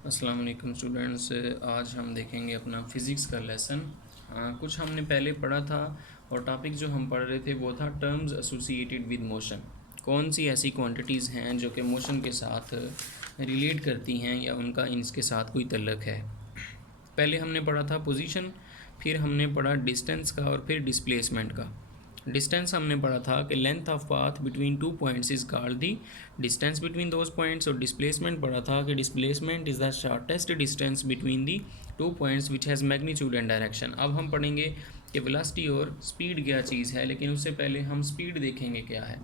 अस्सलाम वालेकुम स्टूडेंट्स। आज हम देखेंगे अपना फ़िज़िक्स का लेसन। कुछ हमने पहले पढ़ा था और टॉपिक जो हम पढ़ रहे थे वो था टर्म्स एसोसिएटेड विद मोशन। कौन सी ऐसी क्वांटिटीज़ हैं जो कि मोशन के साथ रिलेट करती हैं या उनका इनके साथ कोई तल्लक है। पहले हमने पढ़ा था पोजीशन, फिर हमने पढ़ा डिस्टेंस का और फिर डिस्प्लेसमेंट का। डिस्टेंस हमने पढ़ा था कि length of path between two points is called the distance between those points. और डिस्प्लेसमेंट पढ़ा था कि displacement is the shortest distance between the two points which has magnitude and direction. अब हम पढ़ेंगे कि वेलोसिटी और स्पीड क्या चीज़ है, लेकिन उससे पहले हम स्पीड देखेंगे क्या है।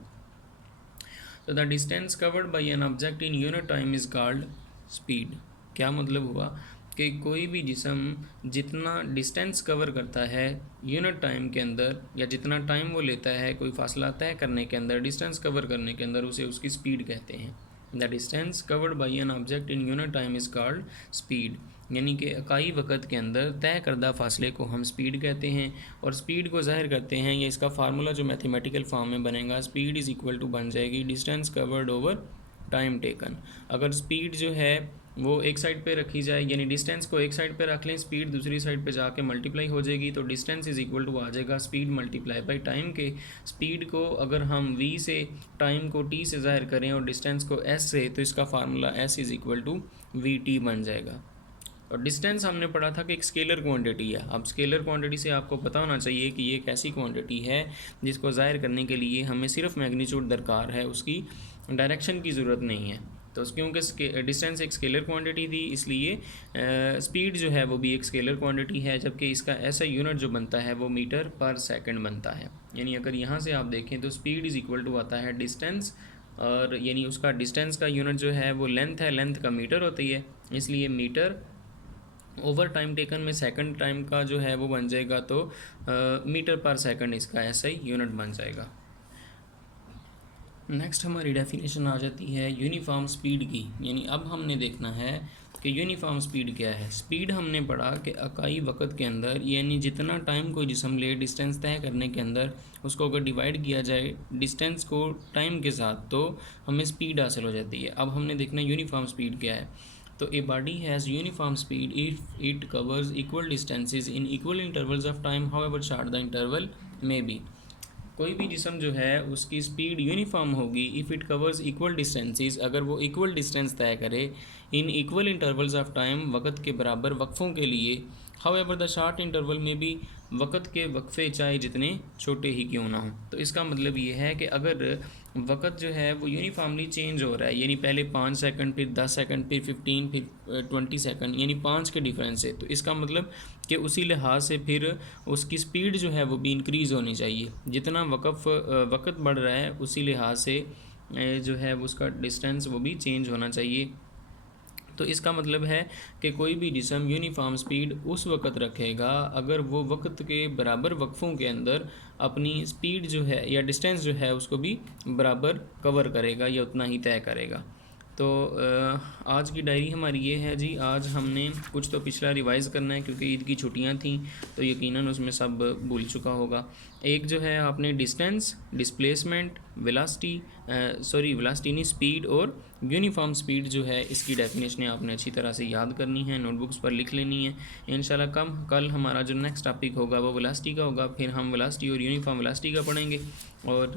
तो the distance covered by an object in unit time is called speed. क्या मतलब हुआ कि कोई भी जिस्म जितना डिस्टेंस कवर करता है यूनिट टाइम के अंदर, या जितना टाइम वो लेता है कोई फासला तय करने के अंदर, डिस्टेंस कवर करने के अंदर, उसे उसकी स्पीड कहते हैं। The distance covered by an object in unit time is called speed. यानी कि इकाई वक़्त के अंदर तय करदा फासले को हम स्पीड कहते हैं। और स्पीड को ज़ाहिर करते हैं, या इसका फार्मूला जो मैथमेटिकल फॉर्म में बनेगा, स्पीड इज़ इक्वल टू बन जाएगी distance covered over time taken. अगर स्पीड जो है वो एक साइड पे रखी जाए, यानी डिस्टेंस को एक साइड पे रख लें, स्पीड दूसरी साइड पे जाके मल्टीप्लाई हो जाएगी, तो डिस्टेंस इज़ इक्वल टू आ जाएगा स्पीड मल्टीप्लाई बाई टाइम के। स्पीड को अगर हम v से, टाइम को t से ज़ाहिर करें और डिस्टेंस को s से, तो इसका formula s is equal to vt बन जाएगा। और डिस्टेंस हमने पढ़ा था कि एक स्केलर क्वांटिटी है। अब स्केलर क्वांटिटी से आपको पता होना चाहिए कि ये एक ऐसी क्वांटिटी है जिसको ज़ाहिर करने के लिए हमें सिर्फ मैग्नीट्यूड दरकार है, उसकी डायरेक्शन की ज़रूरत नहीं है। तो क्योंकि डिस्टेंस एक स्केलर क्वांटिटी थी, इसलिए स्पीड जो है वो भी एक स्केलर क्वांटिटी है, जबकि इसका ऐसा यूनिट जो बनता है वो मीटर पर सेकंड बनता है। यानी अगर यहाँ से आप देखें तो स्पीड इज़ इक्वल टू आता है डिस्टेंस, और यानी उसका डिस्टेंस का यूनिट जो है वो लेंथ है, लेंथ का मीटर होती है, इसलिए मीटर ओवर टाइम टेकन में सेकंड टाइम का जो है वो बन जाएगा, तो मीटर पर सेकंड इसका ऐसा ही यूनिट बन जाएगा। नेक्स्ट हमारी डेफिनेशन आ जाती है यूनिफॉर्म स्पीड की। यानी अब हमने देखना है कि यूनिफॉर्म स्पीड क्या है। स्पीड हमने पढ़ा कि इकाई वक़्त के अंदर, यानी जितना टाइम कोई जिस्म ले डिस्टेंस तय करने के अंदर, उसको अगर डिवाइड किया जाए डिस्टेंस को टाइम के साथ, तो हमें स्पीड हासिल हो जाती है। अब हमने देखना यूनिफॉर्म स्पीड क्या है। तो a body has uniform speed if it covers equal distances in equal intervals of time however short the interval may be. कोई भी जिस्म जो है उसकी स्पीड यूनिफॉर्म होगी if it covers equal distances, अगर वो इक्वल डिस्टेंस तय करे in equal intervals of time, वक़्त के बराबर वक्फ़ों के लिए। हाउएवर द शॉर्ट इंटरवल में भी, वक़्त के वक्फ़े चाहे जितने छोटे ही क्यों ना हों। तो इसका मतलब ये है कि अगर वक़्त जो है वो यूनिफॉर्मली चेंज हो रहा है, यानी पहले 5 सेकंड, फिर 10 सेकंड, फिर 15, फिर 20 सेकंड, यानी 5 के डिफरेंस है, तो इसका मतलब कि उसी लिहाज से फिर उसकी स्पीड जो है वो भी इंक्रीज़ होनी चाहिए। जितना वक़्त बढ़ रहा है उसी लिहाज से जो है उसका डिस्टेंस वो भी चेंज होना चाहिए। तो इसका मतलब है कि कोई भी जिस्म यूनिफॉर्म स्पीड उस वक़्त रखेगा अगर वो वक़्त के बराबर वक्फ़ों के अंदर अपनी स्पीड जो है या डिस्टेंस जो है उसको भी बराबर कवर करेगा या उतना ही तय करेगा। तो आज की डायरी हमारी ये है जी। आज हमने कुछ तो पिछला रिवाइज़ करना है क्योंकि ईद की छुट्टियां थी, तो यकीनन उसमें सब भूल चुका होगा। एक जो है आपने डिस्टेंस, डिस्प्लेसमेंट, वेलोसिटी नहीं, स्पीड और यूनिफॉर्म स्पीड जो है इसकी डेफिनेशनें आपने अच्छी तरह से याद करनी है, नोटबुक्स पर लिख लेनी है। इंशाल्लाह कल हमारा जो नेक्स्ट टॉपिक होगा वो वेलोसिटी का होगा, फिर हम वेलोसिटी और यूनिफॉर्म वेलोसिटी का पढ़ेंगे और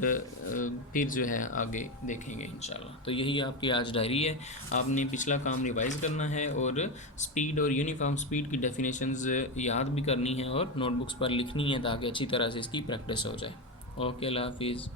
फिर जो है आगे देखेंगे इंशाल्लाह। तो यही आपकी आज डायरी है। आपने पिछला काम रिवाइज़ करना है और स्पीड और यूनिफॉर्म स्पीड की डेफिनेशंस याद भी करनी है और नोटबुक्स पर लिखनी है ताकि अच्छी तरह से इसकी प्रैक्टिस हो जाए। ओके, अल्लाह हाफिज़।